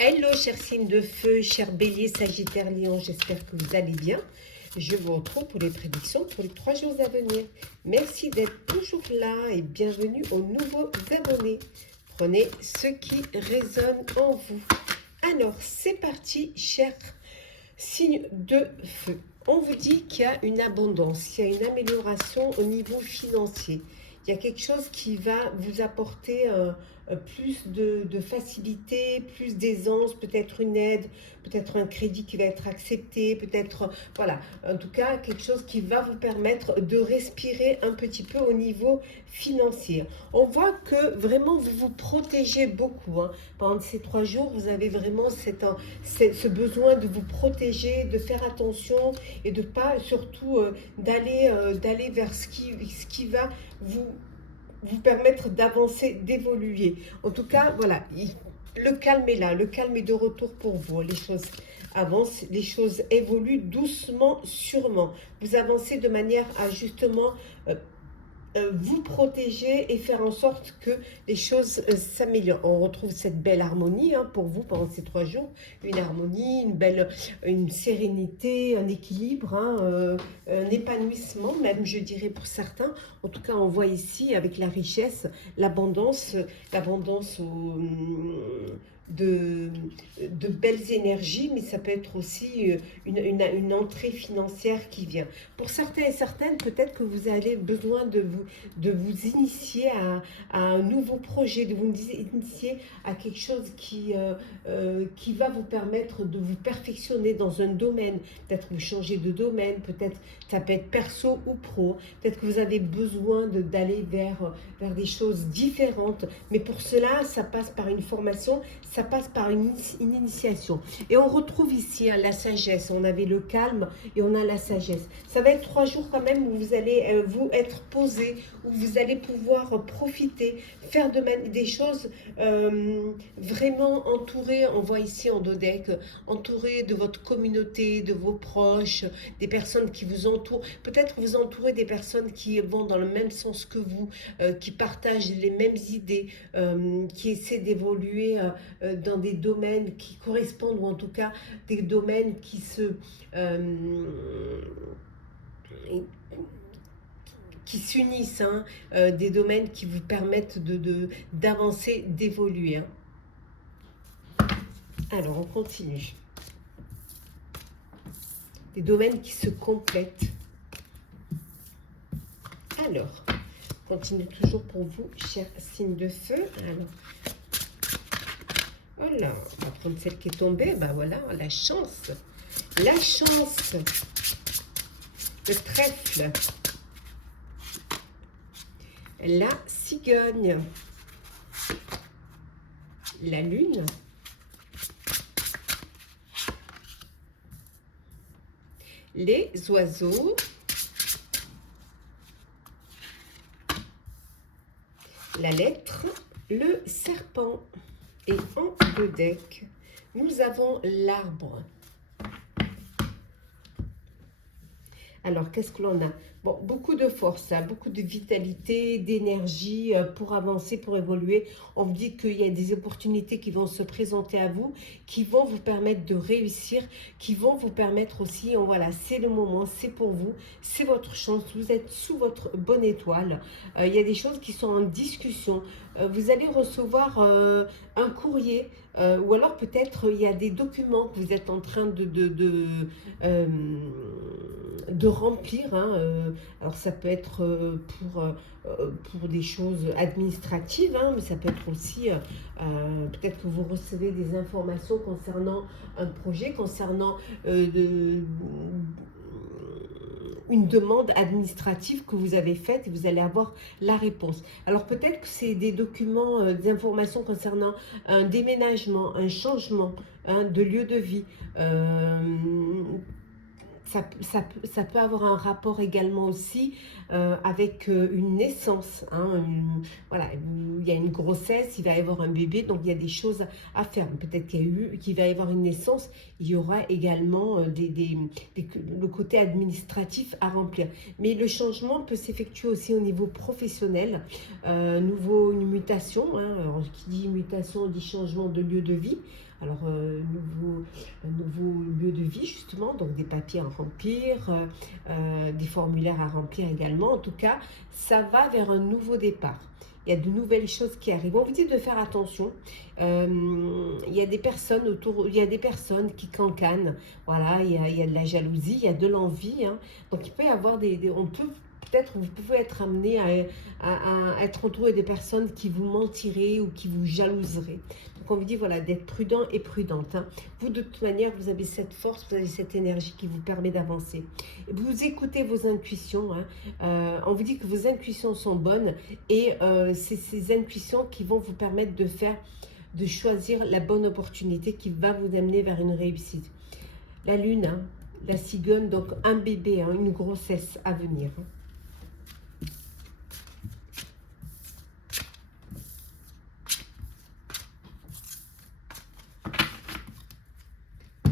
Hello, chers signes de feu, chers béliers, sagittaire, lion, j'espère que vous allez bien. Je vous retrouve pour les prédictions pour les 3 jours à venir. Merci d'être toujours là et bienvenue aux nouveaux abonnés. Prenez ce qui résonne en vous. Alors, c'est parti, chers signes de feu. On vous dit qu'il y a une abondance, qu'il y a une amélioration au niveau financier. Il y a quelque chose qui va vous apporter plus de facilité, plus d'aisance, peut-être une aide, peut-être un crédit qui va être accepté, peut-être, voilà, en tout cas, quelque chose qui va vous permettre de respirer un petit peu au niveau financier. On voit que vraiment, vous vous protégez beaucoup. Pendant ces 3 jours, vous avez vraiment ce besoin de vous protéger, de faire attention et de pas surtout d'aller vers ce qui va vous permettre d'avancer, d'évoluer. En tout cas, voilà, le calme est là, le calme est de retour pour vous. Les choses avancent, les choses évoluent doucement, sûrement. Vous avancez de manière à justement vous protéger et faire en sorte que les choses s'améliorent. On retrouve cette belle harmonie pour vous pendant ces 3 jours. Une harmonie, une sérénité, un équilibre, un épanouissement même, je dirais, pour certains. En tout cas, on voit ici avec la richesse, l'abondance de, de belles énergies, mais ça peut être aussi une entrée financière qui vient. Pour certains et certaines, peut-être que vous avez besoin de vous initier à un nouveau projet, de vous initier à quelque chose qui va vous permettre de vous perfectionner dans un domaine. Peut-être vous changez de domaine, peut-être ça peut être perso ou pro, peut-être que vous avez besoin d'aller vers des choses différentes, mais pour cela, ça passe par une formation, ça passe par une initiation. Et on retrouve ici la sagesse, on avait le calme et on a la sagesse. Ça va être 3 jours quand même où vous allez vous être posé, où vous allez pouvoir profiter, faire des choses vraiment entourées, on voit ici en Dodec, entourées de votre communauté, de vos proches, des personnes qui vous entourent. Peut-être vous entourez des personnes qui vont dans le même sens que vous, qui partagent les mêmes idées, qui essaient d'évoluer dans des domaines qui correspondent, ou en tout cas des domaines qui s'unissent, des domaines qui vous permettent d'avancer, d'évoluer. Alors, on continue. Des domaines qui se complètent. Alors, continue toujours pour vous, chers signes de feu. Alors, voilà, on va prendre celle qui est tombée. Ben voilà, la chance. La chance. Le trèfle. La cigogne. La lune. Les oiseaux. La lettre. Le serpent. Et en Dodec, nous avons l'arbre. Alors, qu'est-ce que l'on a? Bon, beaucoup de force, beaucoup de vitalité, d'énergie pour avancer, pour évoluer. On vous dit qu'il y a des opportunités qui vont se présenter à vous, qui vont vous permettre de réussir, qui vont vous permettre aussi, voilà, c'est le moment, c'est pour vous, c'est votre chance, vous êtes sous votre bonne étoile. Il y a des choses qui sont en discussion. Vous allez recevoir un courrier, ou alors peut-être il y a des documents que vous êtes en train de remplir. Alors ça peut être pour des choses administratives, mais ça peut être aussi, peut-être que vous recevez des informations concernant un projet, concernant une demande administrative que vous avez faite et vous allez avoir la réponse. Alors peut-être que c'est des documents, des informations concernant un déménagement, un changement de lieu de vie. ça peut avoir un rapport également aussi avec une naissance. Hein, voilà, il y a une grossesse, il va y avoir un bébé, donc il y a des choses à faire. Peut-être qu'il va y avoir une naissance, il y aura également le côté administratif à remplir. Mais le changement peut s'effectuer aussi au niveau professionnel. Une mutation, hein, alors, qui dit mutation dit changement de lieu de vie. Alors, un nouveau lieu de vie, justement, donc des papiers à remplir, des formulaires à remplir également. En tout cas, ça va vers un nouveau départ. Il y a de nouvelles choses qui arrivent. On vous dit de faire attention. Il y a des personnes il y a des personnes qui cancanent. Voilà, il y a de la jalousie, il y a de l'envie. Hein. Donc, il peut y avoir peut-être vous pouvez être amené à être entouré des personnes qui vous mentiraient ou qui vous jalouseraient. Donc on vous dit voilà d'être prudent et prudente. Hein. Vous de toute manière vous avez cette force, vous avez cette énergie qui vous permet d'avancer. Vous écoutez vos intuitions. Hein. On vous dit que vos intuitions sont bonnes et c'est ces intuitions qui vont vous permettre de choisir la bonne opportunité qui va vous amener vers une réussite. La lune, hein, la cigogne, donc un bébé, hein, une grossesse à venir. Hein.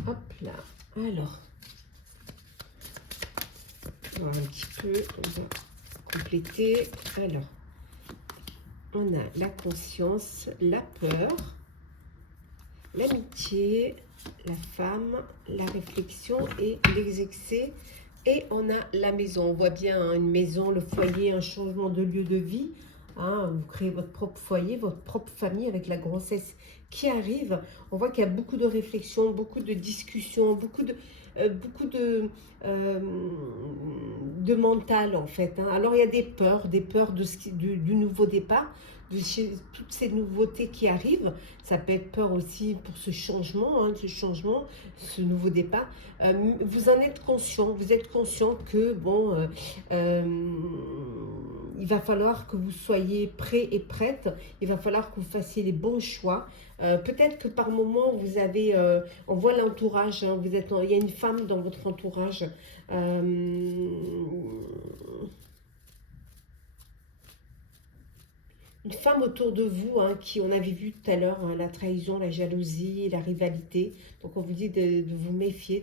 Hop là, alors, on va un petit peu, on va compléter. Alors, on a la conscience, la peur, l'amitié, la femme, la réflexion et les excès. Et on a la maison. On voit bien hein, une maison, le foyer, un changement de lieu de vie. Hein, vous créez votre propre foyer, votre propre famille avec la grossesse qui arrive. On voit qu'il y a beaucoup de réflexions, beaucoup de discussions, beaucoup de mental en fait. Hein. Alors il y a des peurs du nouveau départ, de toutes ces nouveautés qui arrivent. Ça peut être peur aussi pour ce changement, hein, ce nouveau départ. Vous en êtes conscient, vous êtes conscient que bon, il va falloir que vous soyez prêts et prêtes. Il va falloir que vous fassiez les bons choix. Peut-être que par moment vous avez, on voit l'entourage, hein, il y a une femme dans votre entourage. Une femme autour de vous, hein, qui on avait vu tout à l'heure, hein, la trahison, la jalousie, la rivalité. Donc on vous dit de vous méfier.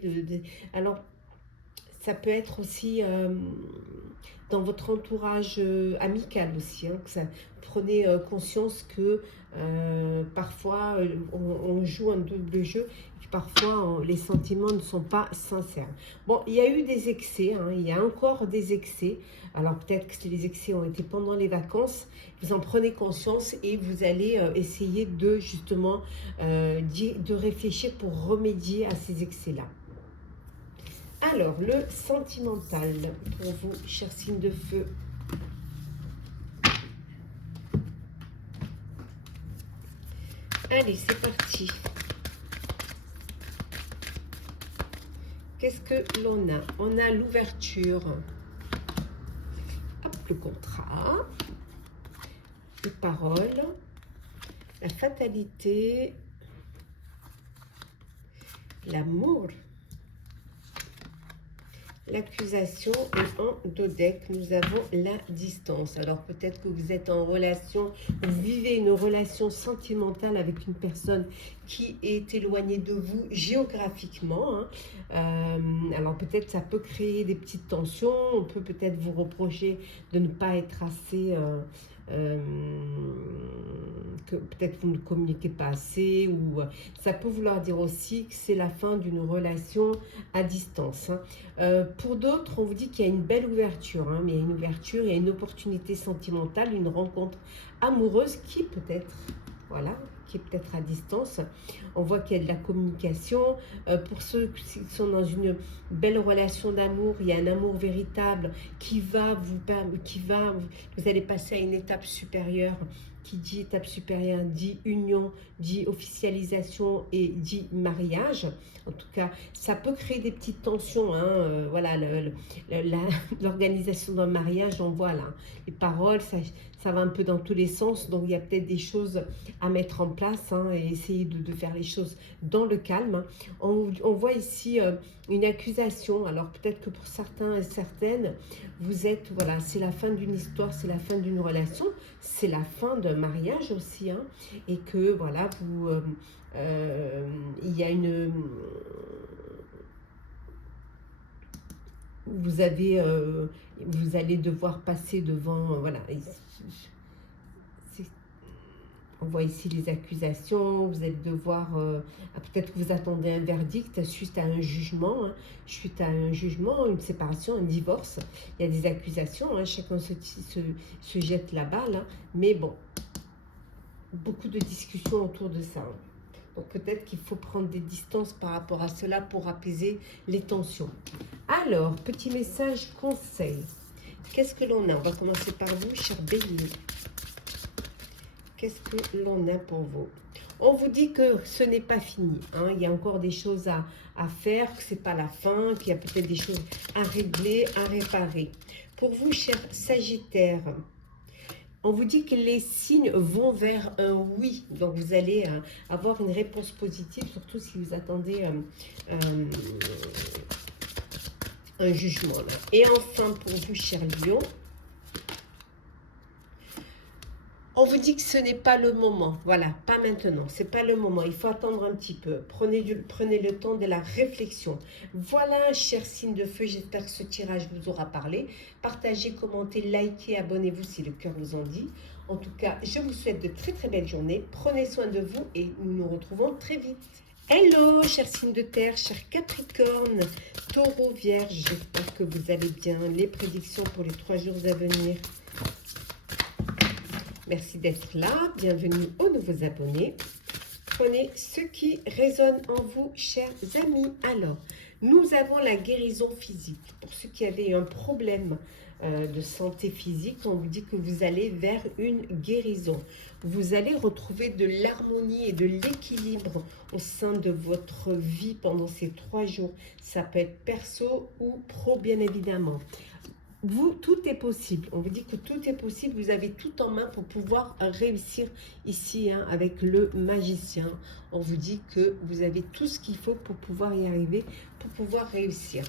Alors ça peut être aussi dans votre entourage amical aussi. Hein, que ça, prenez conscience que parfois on joue un double jeu. Parfois, les sentiments ne sont pas sincères. Bon, il y a eu des excès, hein, il y a encore des excès. Alors peut-être que les excès ont été pendant les vacances. Vous en prenez conscience et vous allez essayer de justement de réfléchir pour remédier à ces excès-là. Alors, le sentimental pour vous, chers signes de feu. Allez, c'est parti. Qu'est-ce que l'on a? On a l'ouverture. Hop, le contrat. Les paroles. La fatalité. L'amour. L'accusation et en dodec, nous avons la distance. Alors peut-être que vous êtes en relation, vous vivez une relation sentimentale avec une personne qui est éloignée de vous géographiquement. Hein. Alors peut-être ça peut créer des petites tensions, on peut peut-être vous reprocher de ne pas être assez... que peut-être vous ne communiquez pas assez, ou ça peut vouloir dire aussi que c'est la fin d'une relation à distance. Hein. Pour d'autres, on vous dit qu'il y a une belle ouverture, hein, mais il y a une ouverture, il y a une opportunité sentimentale, une rencontre amoureuse qui peut-être, voilà, qui est peut-être à distance. On voit qu'il y a de la communication. Pour ceux qui sont dans une belle relation d'amour, il y a un amour véritable qui va vous allez passer à une étape supérieure qui dit étape supérieure dit union, dit officialisation et dit mariage. En tout cas, ça peut créer des petites tensions, hein, voilà, l'organisation d'un mariage, on voit là, les paroles, ça va un peu dans tous les sens, donc il y a peut-être des choses à mettre en place, hein, et essayer de faire les choses dans le calme. On voit ici une accusation, alors peut-être que pour certains et certaines, vous êtes, voilà, c'est la fin d'une histoire, c'est la fin d'une relation, c'est la fin d'un mariage aussi, hein, et que, voilà, il y a une... Vous allez devoir passer devant, voilà, on voit ici les accusations, vous allez devoir, peut-être que vous attendez un verdict suite à un jugement, hein, suite à un jugement, une séparation, un divorce. Il y a des accusations, hein, chacun se jette la balle, hein, mais bon, beaucoup de discussions autour de ça. Hein. Donc peut-être qu'il faut prendre des distances par rapport à cela pour apaiser les tensions. Alors, petit message conseil. Qu'est-ce que l'on a? On va commencer par vous, cher Bélier. Qu'est-ce que l'on a pour vous? On vous dit que ce n'est pas fini. Hein. Il y a encore des choses à faire, que ce n'est pas la fin, qu'il y a peut-être des choses à régler, à réparer. Pour vous, cher Sagittaire, on vous dit que les signes vont vers un oui. Donc, vous allez avoir une réponse positive, surtout si vous attendez un jugement. Là. Et enfin, pour vous, cher Lion, on vous dit que ce n'est pas le moment. Voilà, pas maintenant. Ce n'est pas le moment. Il faut attendre un petit peu. Prenez le temps de la réflexion. Voilà, chers signes de feu. J'espère que ce tirage vous aura parlé. Partagez, commentez, likez, abonnez-vous si le cœur vous en dit. En tout cas, je vous souhaite de très très belles journées. Prenez soin de vous et nous nous retrouvons très vite. Hello, chers signes de terre, chers Capricorne, Taureau, Vierge. J'espère que vous allez bien. Les prédictions pour les 3 jours à venir. Merci d'être là. Bienvenue aux nouveaux abonnés. Prenez ce qui résonne en vous, chers amis. Alors, nous avons la guérison physique. Pour ceux qui avaient un problème de santé physique, on vous dit que vous allez vers une guérison. Vous allez retrouver de l'harmonie et de l'équilibre au sein de votre vie pendant ces 3 jours. Ça peut être perso ou pro, bien évidemment. Vous, tout est possible. On vous dit que tout est possible. Vous avez tout en main pour pouvoir réussir ici, hein, avec le magicien. On vous dit que vous avez tout ce qu'il faut pour pouvoir y arriver, pour pouvoir réussir.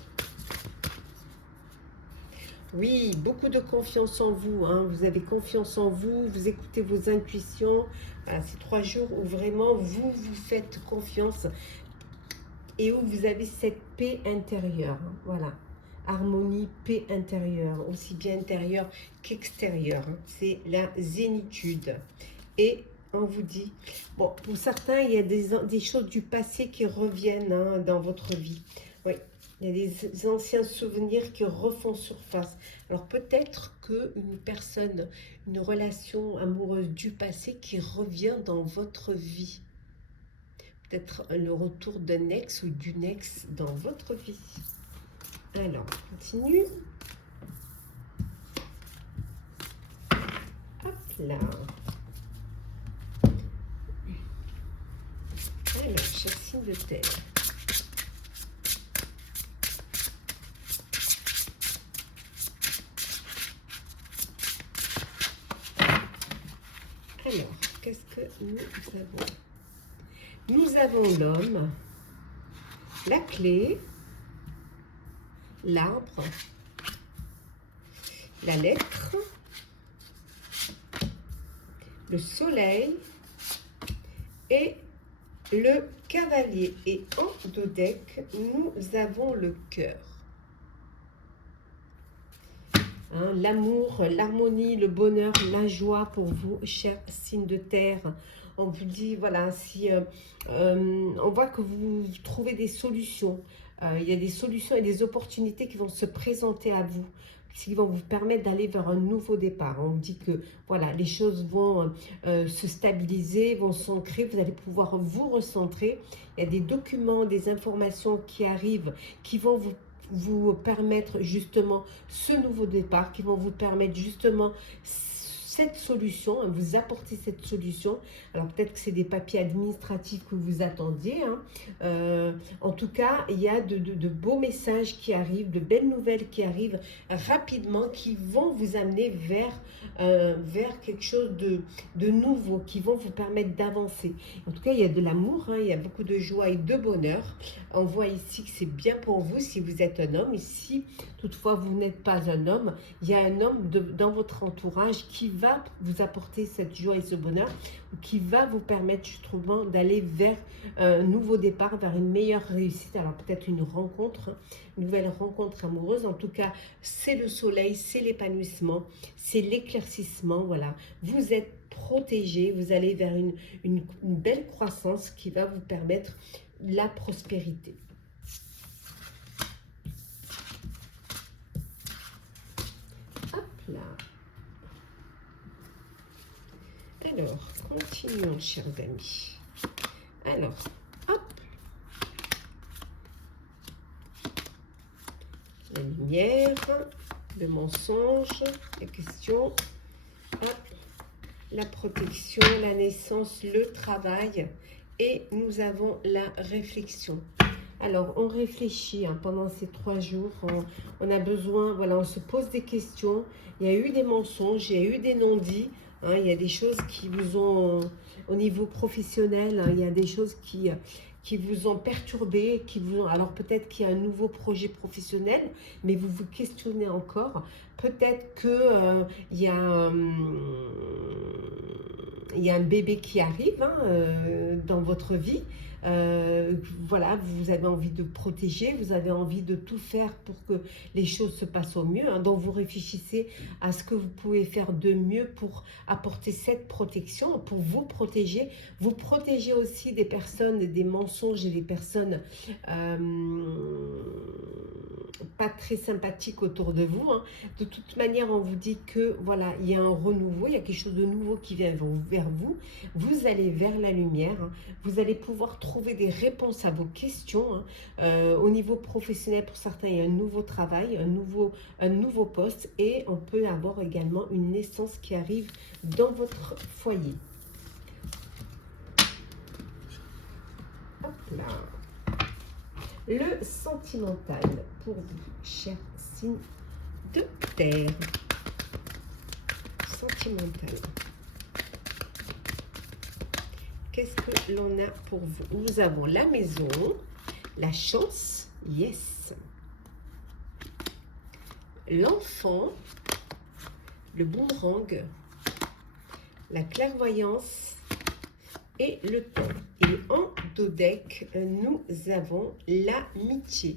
Oui, beaucoup de confiance en vous. Hein. Vous avez confiance en vous. Vous écoutez vos intuitions. Voilà, ces 3 jours où vraiment vous faites confiance et où vous avez cette paix intérieure. Hein. Voilà. Harmonie, paix intérieure, aussi bien intérieure qu'extérieure. Hein. C'est la zénitude. Et on vous dit, bon, pour certains, il y a des choses du passé qui reviennent, hein, dans votre vie. Oui, il y a des anciens souvenirs qui refont surface. Alors peut-être qu'une personne, une relation amoureuse du passé qui revient dans votre vie. Peut-être le retour d'un ex ou d'une ex dans votre vie. Alors, on continue. Hop là. Alors, cher signe de terre. Alors, qu'est-ce que nous avons? Nous avons l'homme, la clé, l'arbre, la lettre, le soleil et le cavalier. Et en dodeck, nous avons le cœur. Hein, l'amour, l'harmonie, le bonheur, la joie pour vous, chers signes de terre. On vous dit, voilà, si on voit que vous trouvez des solutions. Il y a des solutions et des opportunités qui vont se présenter à vous, qui vont vous permettre d'aller vers un nouveau départ. On dit que voilà, les choses vont se stabiliser, vont s'ancrer, vous allez pouvoir vous recentrer. Il y a des documents, des informations qui arrivent, qui vont vous permettre justement ce nouveau départ, qui vont vous permettre justement cette solution, hein, vous apporter cette solution. Alors peut-être que c'est des papiers administratifs que vous attendiez. En tout cas, il y a de beaux messages qui arrivent, de belles nouvelles qui arrivent rapidement, qui vont vous amener vers quelque chose de nouveau, qui vont vous permettre d'avancer. En tout cas, il y a de l'amour, hein, il y a beaucoup de joie et de bonheur. On voit ici que c'est bien pour vous si vous êtes un homme. Et si toutefois vous n'êtes pas un homme, il y a un homme dans votre entourage qui va vous apporter cette joie et ce bonheur, qui va vous permettre justement d'aller vers un nouveau départ, vers une meilleure réussite. Alors peut-être une rencontre, hein, une nouvelle rencontre amoureuse. En tout cas, c'est le soleil, c'est l'épanouissement, c'est l'éclaircissement. Voilà, vous êtes protégé, vous allez vers une belle croissance qui va vous permettre la prospérité. Hop là. Alors, continuons, chers amis. Alors, hop. La lumière, le mensonge, la question. Hop. La protection, la naissance, le travail. Et nous avons la réflexion. Alors, on réfléchit hein, pendant ces 3 jours. On a besoin, voilà, on se pose des questions. Il y a eu des mensonges, il y a eu des non-dits. Hein, il y a des choses qui vous ont, au niveau professionnel, hein, il y a des choses qui vous ont perturbé, alors peut-être qu'il y a un nouveau projet professionnel, mais vous vous questionnez encore. Peut-être que il y a un bébé qui arrive hein, dans votre vie. Voilà, vous avez envie de protéger, vous avez envie de tout faire pour que les choses se passent au mieux. Hein, donc vous réfléchissez à ce que vous pouvez faire de mieux pour apporter cette protection, pour vous protéger. Vous protégez aussi des personnes, des mensonges et des personnes pas très sympathiques autour de vous. Hein. De toute manière, on vous dit que voilà, il y a un renouveau, il y a quelque chose de nouveau qui vient vers vous. Vous allez vers la lumière. Hein. Vous allez pouvoir trouver des réponses à vos questions. Hein. Au niveau professionnel, pour certains, il y a un nouveau travail, un nouveau poste et on peut avoir également une naissance qui arrive dans votre foyer. Hop là. Le sentimental pour vous, chers signes de terre. Sentimental. Qu'est-ce que l'on a pour vous? Nous avons la maison, la chance, yes. L'enfant, le boomerang, la clairvoyance et le temps. Et en dos deck, nous avons l'amitié.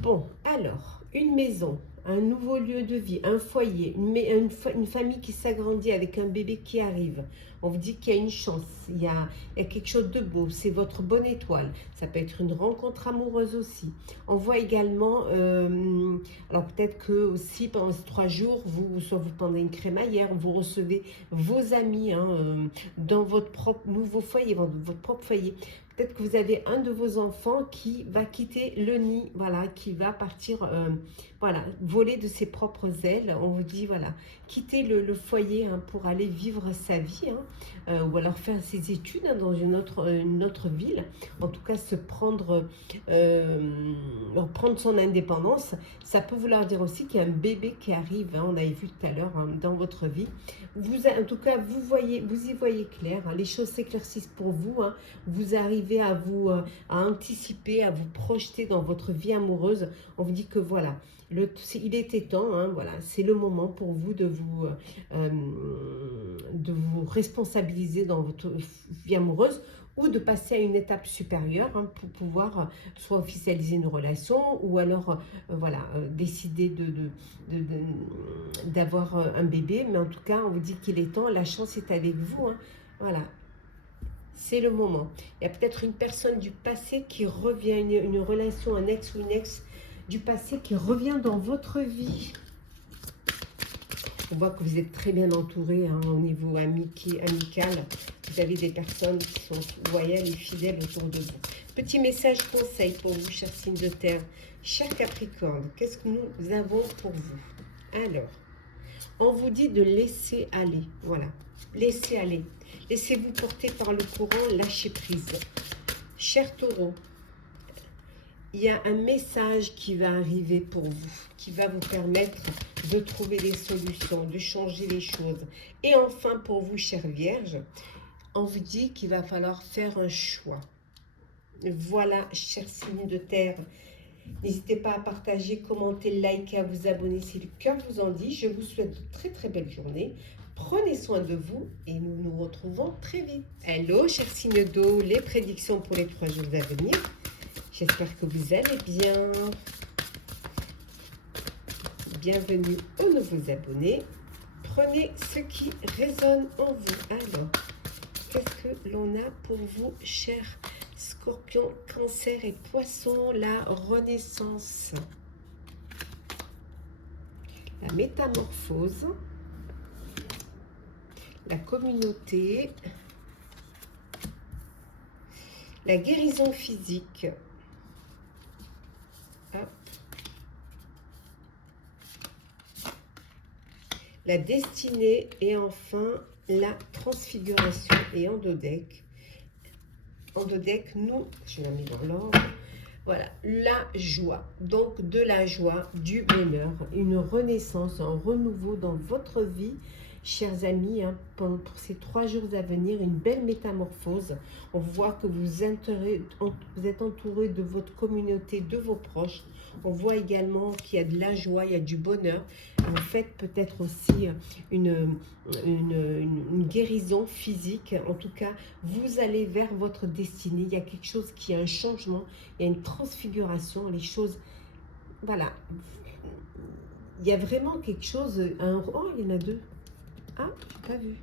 Bon, alors, une maison, un nouveau lieu de vie, un foyer, une famille qui s'agrandit avec un bébé qui arrive. On vous dit qu'il y a une chance, il y a quelque chose de beau, c'est votre bonne étoile. Ça peut être une rencontre amoureuse aussi. On voit également, alors peut-être que aussi pendant ces 3 jours, soit vous pendez une crémaillère, vous recevez vos amis hein, dans votre propre nouveau foyer, dans votre propre foyer. Peut-être que vous avez un de vos enfants qui va quitter le nid, voilà, qui va partir, voilà, voler de ses propres ailes. On vous dit, voilà, quitter le foyer hein, pour aller vivre sa vie, hein, ou alors faire ses études hein, dans une autre ville. En tout cas, prendre son indépendance. Ça peut vouloir dire aussi qu'il y a un bébé qui arrive, hein, on avait vu tout à l'heure, hein, dans votre vie. En tout cas, vous y voyez clair, hein, les choses s'éclaircissent pour vous, hein, vous arrivez à anticiper, à vous projeter dans votre vie amoureuse. On vous dit que voilà, il était temps, hein, voilà, c'est le moment pour vous de vous responsabiliser dans votre vie amoureuse ou de passer à une étape supérieure hein, pour pouvoir soit officialiser une relation ou alors voilà, décider d'avoir un bébé. Mais en tout cas, on vous dit qu'il est temps, la chance est avec vous. Hein, voilà. C'est le moment. Il y a peut-être une personne du passé qui revient, une relation, un ex ou une ex du passé qui revient dans votre vie. On voit que vous êtes très bien entouré hein, au niveau amical. Vous avez des personnes qui sont loyales et fidèles autour de vous. Petit message conseil pour vous, chers signes de terre. Cher Capricorne, qu'est-ce que nous avons pour vous? Alors, On vous dit de laisser aller. Voilà. Laissez aller. Laissez-vous porter par le courant. Lâchez prise. Cher Taureau, il y a un message qui va arriver pour vous, qui va vous permettre de trouver des solutions, de changer les choses. Et enfin, pour vous, chère Vierge, on vous dit qu'il va falloir faire un choix. Voilà, chers signes de terre. N'hésitez pas à partager, commenter, liker, à vous abonner si le cœur vous en dit. Je vous souhaite de très très belles journées. Prenez soin de vous et nous nous retrouvons très vite. Hello, chers signes d'eau, les prédictions pour les 3 jours à venir. J'espère que vous allez bien. Bienvenue aux nouveaux abonnés. Prenez ce qui résonne en vous. Alors, qu'est-ce que l'on a pour vous, chers Scorpion, Cancer et Poisson? La renaissance, la métamorphose, la communauté, la guérison physique. Hop. La destinée et enfin la transfiguration. Et en dos deck, nous, je l'ai mis dans l'ordre, voilà, la joie. Donc de la joie, du bonheur, une renaissance, un renouveau dans votre vie, chers amis, hein, pour ces 3 jours à venir, une belle métamorphose. On voit que vous êtes entouré de votre communauté, de vos proches. On voit également qu'il y a de la joie, il y a du bonheur. Vous faites peut-être aussi une guérison physique. En tout cas, vous allez vers votre destinée. Il y a quelque chose qui a un changement, il y a une transfiguration. Les choses, voilà. Il y a vraiment quelque chose. Oh, il y en a 2. Ah, je n'ai pas vu.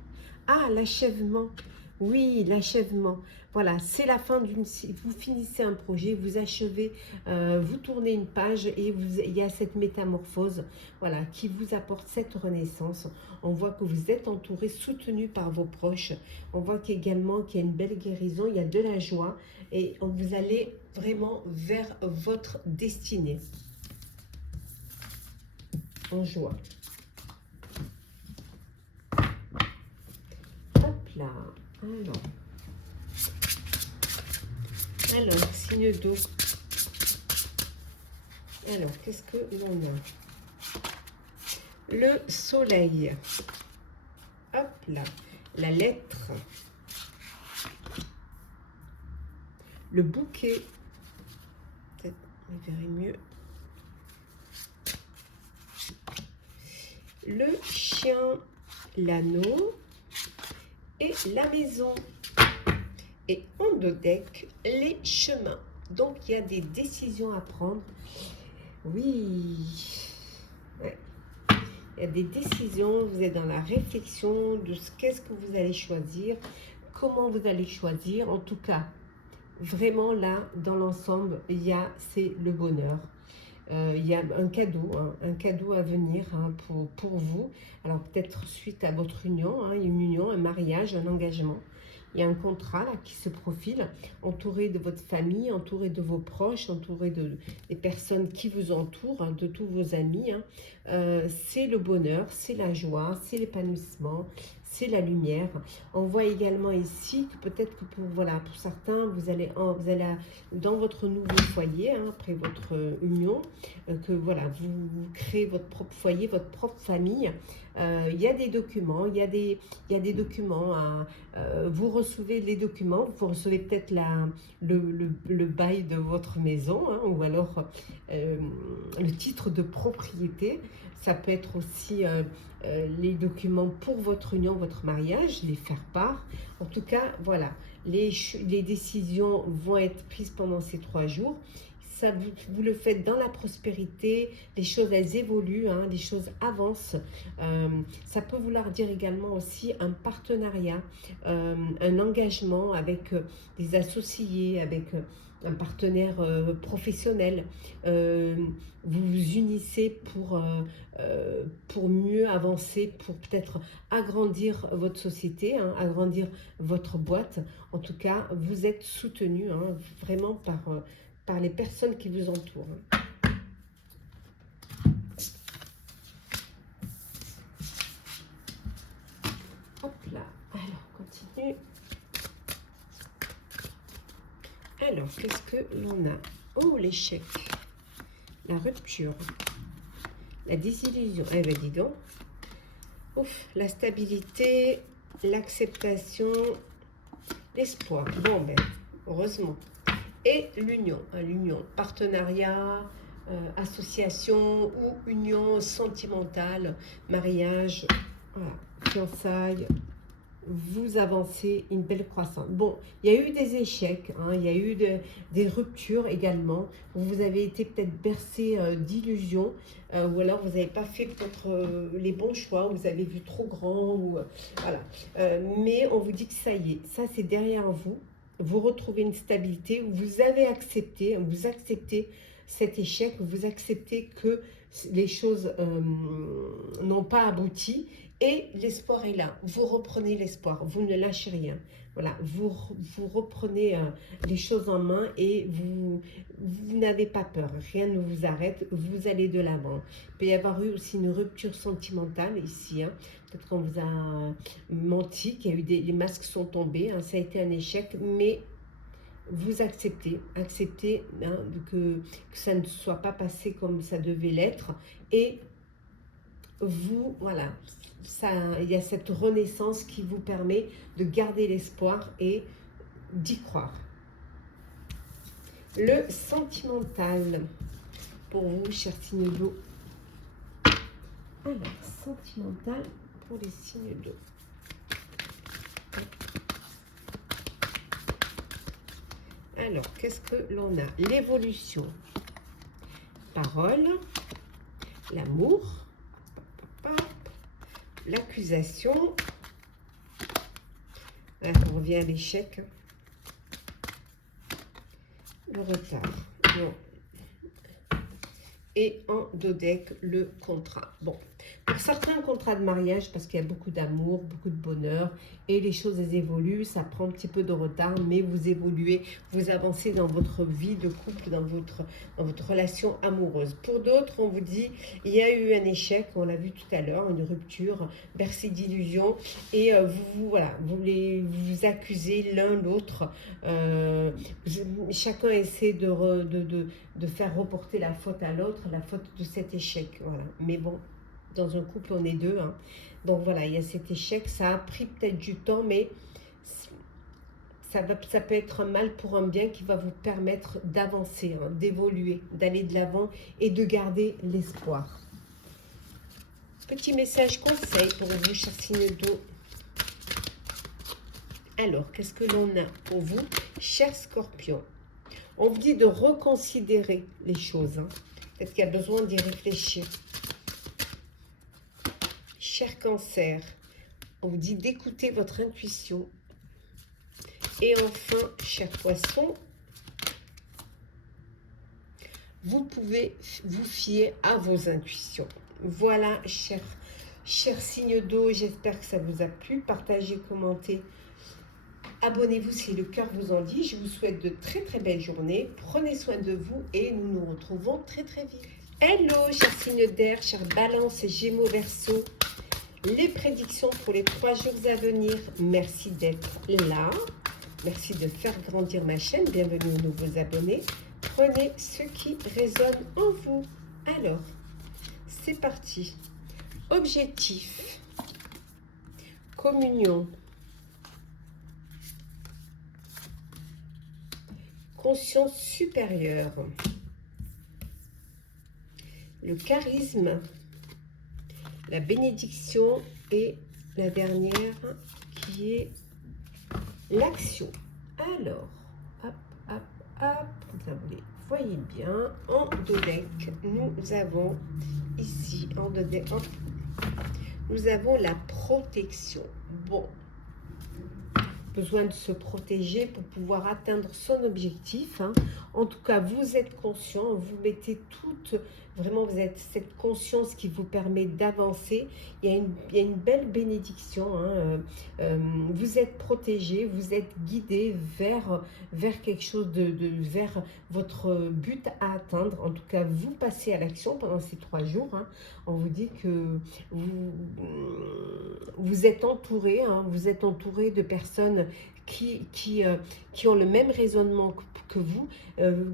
Ah, l'achèvement. Oui, l'achèvement. Voilà, c'est la fin d'une... Vous finissez un projet, vous achevez, vous tournez une page et il y a cette métamorphose, voilà, qui vous apporte cette renaissance. On voit que vous êtes entouré, soutenu par vos proches. On voit qu'également qu'il y a une belle guérison, il y a de la joie et vous allez vraiment vers votre destinée. En joie. Hop là. Alors, signe d'eau. Alors, qu'est-ce que l'on a? Le soleil. Hop là. La lettre. Le bouquet. Peut-être on verrait mieux. Le chien. L'anneau. Et la maison. Et en dos deck, les chemins. Donc, il y a des décisions à prendre. Oui. Ouais. Il y a des décisions. Vous êtes dans la réflexion de qu'est-ce que vous allez choisir. Comment vous allez choisir. En tout cas, vraiment là, dans l'ensemble, c'est le bonheur. Il y a un cadeau à venir pour vous. Alors, peut-être suite à votre union, une union, un mariage, un engagement. Il y a un contrat là, qui se profile, entouré de votre famille, entouré de vos proches, entouré des personnes qui vous entourent, de tous vos amis. C'est le bonheur, c'est la joie, c'est l'épanouissement, c'est la lumière. On voit également ici que peut-être que pour certains, vous allez dans votre nouveau foyer, après votre union, que voilà, vous créez votre propre foyer, votre propre famille. Il y a des documents, il y a des documents, vous recevez les documents, vous recevez peut-être le bail de votre maison, ou alors le titre de propriété. Ça peut être aussi les documents pour votre union, votre mariage, les faire part. En tout cas, voilà, les décisions vont être prises pendant ces 3 jours. Ça, vous le faites dans la prospérité, les choses elles évoluent, les choses avancent. Ça peut vouloir dire également aussi un partenariat, un engagement avec des associés, avec un partenaire professionnel. Vous vous unissez pour mieux avancer, pour peut-être agrandir votre société, agrandir votre boîte. En tout cas, vous êtes soutenu vraiment par les personnes qui vous entourent. Alors, qu'est-ce que l'on a? Oh, l'échec, la rupture, la désillusion. Eh bien, dis donc. Ouf, la stabilité, l'acceptation, l'espoir. Bon, ben, heureusement. Et l'union, hein, l'union, partenariat, association ou union sentimentale, mariage, voilà, fiançailles. Vous avancez une belle croissance. Bon, il y a eu des échecs, hein, il y a eu des ruptures également. Vous avez été peut-être bercé d'illusions, ou alors vous n'avez pas fait peut-être les bons choix, vous avez vu trop grand, ou voilà. Mais on vous dit que ça y est, ça c'est derrière vous. Vous retrouvez une stabilité, vous avez accepté, vous acceptez cet échec, vous acceptez que les choses n'ont pas abouti. Et l'espoir est là. Vous reprenez l'espoir. Vous ne lâchez rien. Voilà. Vous reprenez les choses en main et vous n'avez pas peur. Rien ne vous arrête. Vous allez de l'avant. Il peut y avoir eu aussi une rupture sentimentale ici. Hein. Peut-être qu'on vous a menti, qu'il y a eu les masques sont tombés. Hein. Ça a été un échec. Mais vous acceptez. Acceptez hein, que ça ne soit pas passé comme ça devait l'être. Et vous, voilà, ça, il y a cette renaissance qui vous permet de garder l'espoir et d'y croire. Le sentimental pour vous, chers signes d'eau. Alors, sentimental pour les signes d'eau. Alors, qu'est-ce que l'on a? L'évolution, parole, l'amour, l'accusation, on revient à l'échec, le retard, bon. Et en dodec, le contrat. Bon, pour certains contrats de mariage, parce qu'il y a beaucoup d'amour, beaucoup de bonheur, et les choses elles évoluent, ça prend un petit peu de retard, mais vous évoluez, vous avancez dans votre vie de couple, dans votre relation amoureuse. Pour d'autres, on vous dit, il y a eu un échec, on l'a vu tout à l'heure, une rupture, bercée d'illusions, et voilà, vous accusez l'un l'autre, chacun essaie de faire reporter la faute à l'autre, la faute de cet échec, voilà. Mais bon, dans un couple, on est deux, hein. Donc voilà, il y a cet échec, ça a pris peut-être du temps, mais ça peut être un mal pour un bien qui va vous permettre d'avancer, hein, d'évoluer, d'aller de l'avant et de garder l'espoir. Petit message conseil pour vous, chers signes d'eau. Alors, qu'est-ce que l'on a pour vous, chers scorpions? On vous dit de reconsidérer les choses. Hein. Peut-être qu'il y a besoin d'y réfléchir. Cher cancer, on vous dit d'écouter votre intuition. Et enfin, cher poisson, vous pouvez vous fier à vos intuitions. Voilà, chers signes d'eau, j'espère que ça vous a plu. Partagez, commentez. Abonnez-vous si le cœur vous en dit. Je vous souhaite de très très belles journées. Prenez soin de vous et nous nous retrouvons très très vite. Hello, chers signes d'air, chers balances, gémeaux, verseaux. Les prédictions pour les 3 jours à venir. Merci d'être là. Merci de faire grandir ma chaîne. Bienvenue aux nouveaux abonnés. Prenez ce qui résonne en vous. Alors, c'est parti. Objectif. Communion. Conscience supérieure. Le charisme. La bénédiction. Et la dernière qui est l'action. Alors, hop, hop, hop. Vous voyez bien, en dodec, nous avons ici, en dodec, nous avons la protection. Bon, besoin de se protéger pour pouvoir atteindre son objectif. Hein. En tout cas, vous êtes conscient, vous mettez toute, vraiment, vous êtes cette conscience qui vous permet d'avancer. Il y a une belle bénédiction. Hein. Vous êtes protégé, vous êtes guidé vers quelque chose, vers votre but à atteindre. En tout cas, vous passez à l'action pendant ces 3 jours. Hein. On vous dit que vous êtes entouré, hein, vous êtes entouré de personnes qui ont le même raisonnement que vous.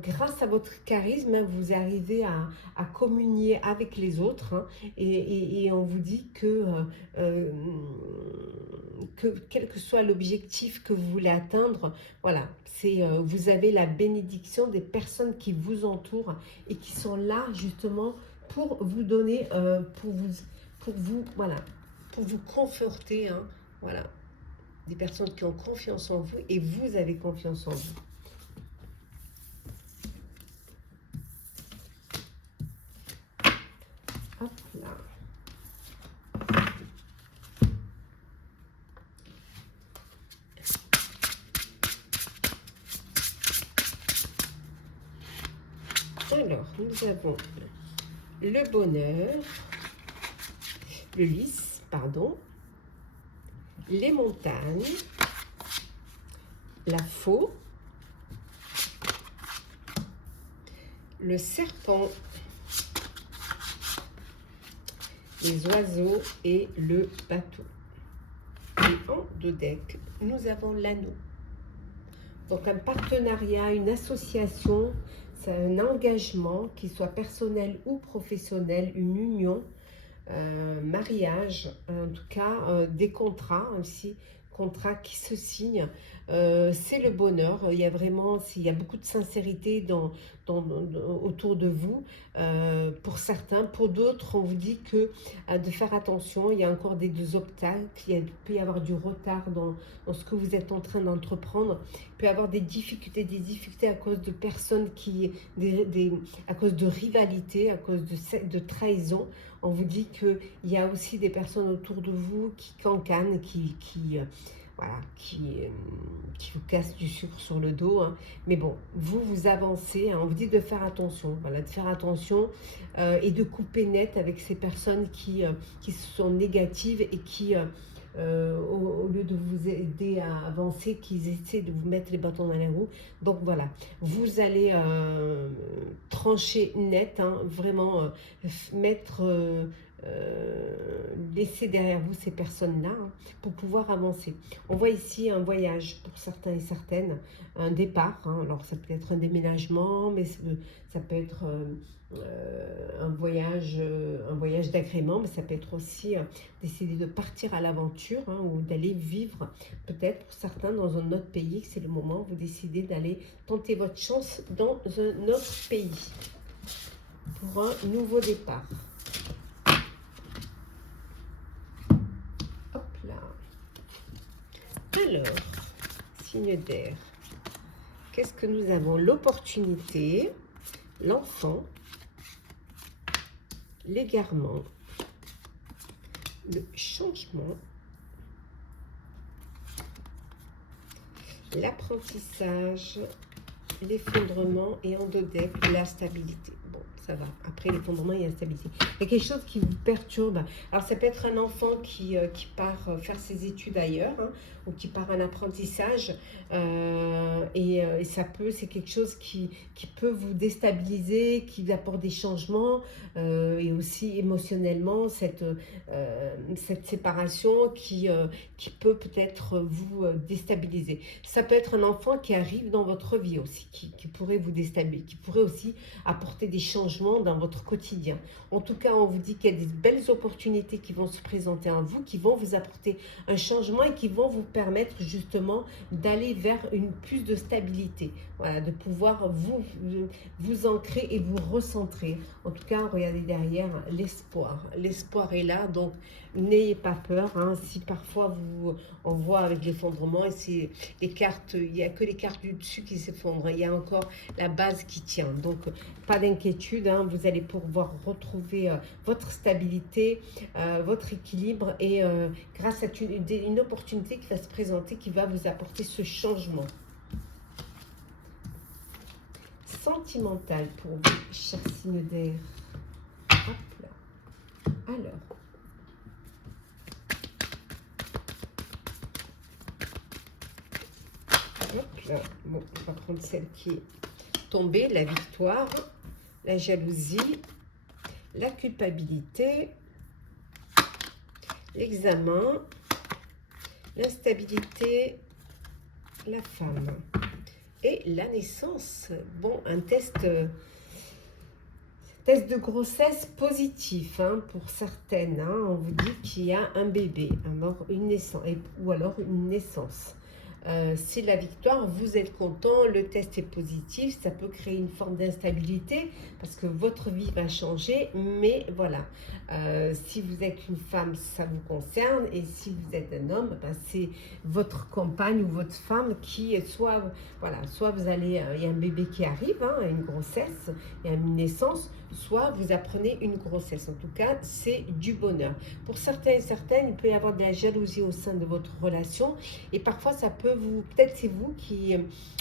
Grâce à votre charisme, hein, vous arrivez à communier avec les autres, hein, et on vous dit que quel que soit l'objectif que vous voulez atteindre, voilà, vous avez la bénédiction des personnes qui vous entourent et qui sont là justement pour vous donner, voilà, pour vous conforter, hein, voilà, des personnes qui ont confiance en vous et vous avez confiance en vous. Hop là. Alors, nous avons le bonheur, le lys, pardon, les montagnes, la faux, le serpent, les oiseaux et le bateau. Et en deux decks, nous avons l'anneau. Donc un partenariat, une association, c'est un engagement, qu'il soit personnel ou professionnel, une union, mariage, en tout cas des contrats aussi, contrats qui se signent. C'est le bonheur. Il y a vraiment, il y a beaucoup de sincérité autour de vous. Pour certains, pour d'autres, on vous dit que de faire attention. Il y a encore des obstacles. Il peut y avoir du retard dans ce que vous êtes en train d'entreprendre. Il peut y avoir des difficultés à cause de personnes à cause de rivalité, à cause de trahison. On vous dit qu'il y a aussi des personnes autour de vous qui cancanent, voilà, qui vous cassent du sucre sur le dos, hein. Mais bon, vous avancez, hein. On vous dit de faire attention, voilà, de faire attention et de couper net avec ces personnes qui sont négatives et qui, au lieu de vous aider à avancer, qu'ils essaient de vous mettre les bâtons dans les roues. Donc voilà, vous allez trancher net, hein, vraiment laisser derrière vous ces personnes-là, hein, pour pouvoir avancer. On voit ici un voyage pour certains et certaines, un départ, hein. Alors ça peut être un déménagement, mais ça peut être un voyage d'agrément, mais ça peut être aussi décider de partir à l'aventure, hein, ou d'aller vivre peut-être pour certains dans un autre pays. C'est le moment où vous décidez d'aller tenter votre chance dans un autre pays pour un nouveau départ. Hop là. Alors, signe d'air. Qu'est-ce que nous avons? L'opportunité, l'enfant, l'égarement, le changement, l'apprentissage, l'effondrement et en deux decks, la stabilité. Bon, ça va. Après l'effondrement, il y a la stabilité. Il y a quelque chose qui vous perturbe. Alors, ça peut être un enfant qui part faire ses études ailleurs, hein, ou qui part en apprentissage. Et c'est quelque chose qui peut vous déstabiliser, qui vous apporte des changements, et aussi émotionnellement, cette séparation qui peut peut-être vous déstabiliser. Ça peut être un enfant qui arrive dans votre vie aussi, qui pourrait vous déstabiliser, qui pourrait aussi apporter des changements dans votre quotidien. En tout cas, on vous dit qu'il y a des belles opportunités qui vont se présenter à vous, qui vont vous apporter un changement et qui vont vous permettre justement d'aller vers plus de stabilité. Voilà, de pouvoir vous ancrer et vous recentrer. En tout cas, regardez derrière l'espoir. L'espoir est là, donc n'ayez pas peur, hein. Si parfois on voit avec l'effondrement, et c'est les cartes, il n'y a que les cartes du dessus qui s'effondrent. Il y a encore la base qui tient. Donc, pas d'inquiétude, hein. Vous allez pouvoir retrouver votre stabilité, votre équilibre, et grâce à une opportunité qui va se présenter, qui va vous apporter ce changement. Sentimental pour vous, chers signes d'air. Hop là. Alors. Hop là. Bon, on va prendre celle qui est tombée, la victoire, la jalousie, la culpabilité, l'examen, l'instabilité, la femme. Et la naissance. Bon, un test de grossesse positif pour certaines. On vous dit qu'il y a un bébé, alors une naissance, ou alors une naissance. C'est la victoire, vous êtes content, le test est positif, ça peut créer une forme d'instabilité parce que votre vie va changer, mais voilà, si vous êtes une femme, ça vous concerne, et si vous êtes un homme, c'est votre compagne ou votre femme qui, soit vous allez, il y a un bébé qui arrive, une grossesse, il y a une naissance, soit vous apprenez une grossesse. En tout cas, c'est du bonheur. Pour certains et certaines, il peut y avoir de la jalousie au sein de votre relation, et parfois ça peut peut-être c'est vous qui,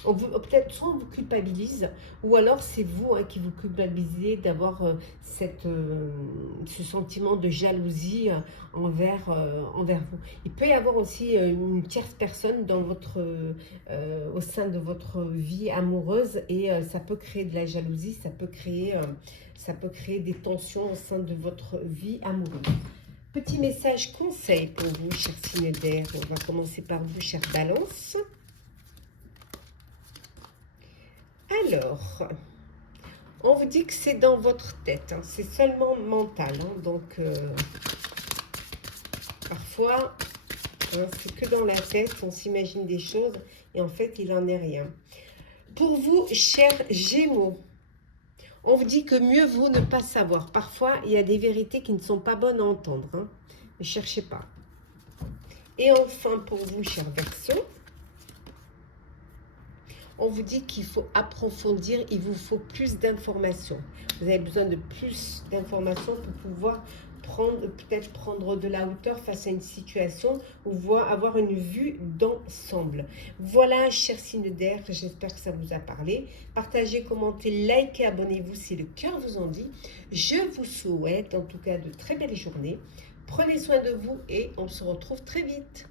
peut-être soit on vous culpabilise, ou alors c'est vous qui vous culpabilisez d'avoir ce sentiment de jalousie envers vous. Il peut y avoir aussi une tierce personne dans au sein de votre vie amoureuse, et ça peut créer de la jalousie, ça peut créer des tensions au sein de votre vie amoureuse. Petit message conseil pour vous, chers signes d'air. On va commencer par vous, chère Balance. Alors, on vous dit que c'est dans votre tête, c'est seulement mental. Donc, parfois, c'est que dans la tête, on s'imagine des choses et en fait, il n'en est rien. Pour vous, chers Gémeaux, on vous dit que mieux vaut ne pas savoir. Parfois, il y a des vérités qui ne sont pas bonnes à entendre. Ne cherchez pas. Et enfin, pour vous, chers Verseaux, on vous dit qu'il faut approfondir, il vous faut plus d'informations. Vous avez besoin de plus d'informations pour pouvoir peut-être prendre de la hauteur face à une situation ou avoir une vue d'ensemble. Voilà, chers signes d'air, j'espère que ça vous a parlé. Partagez, commentez, likez, abonnez-vous si le cœur vous en dit. Je vous souhaite en tout cas de très belles journées. Prenez soin de vous et on se retrouve très vite.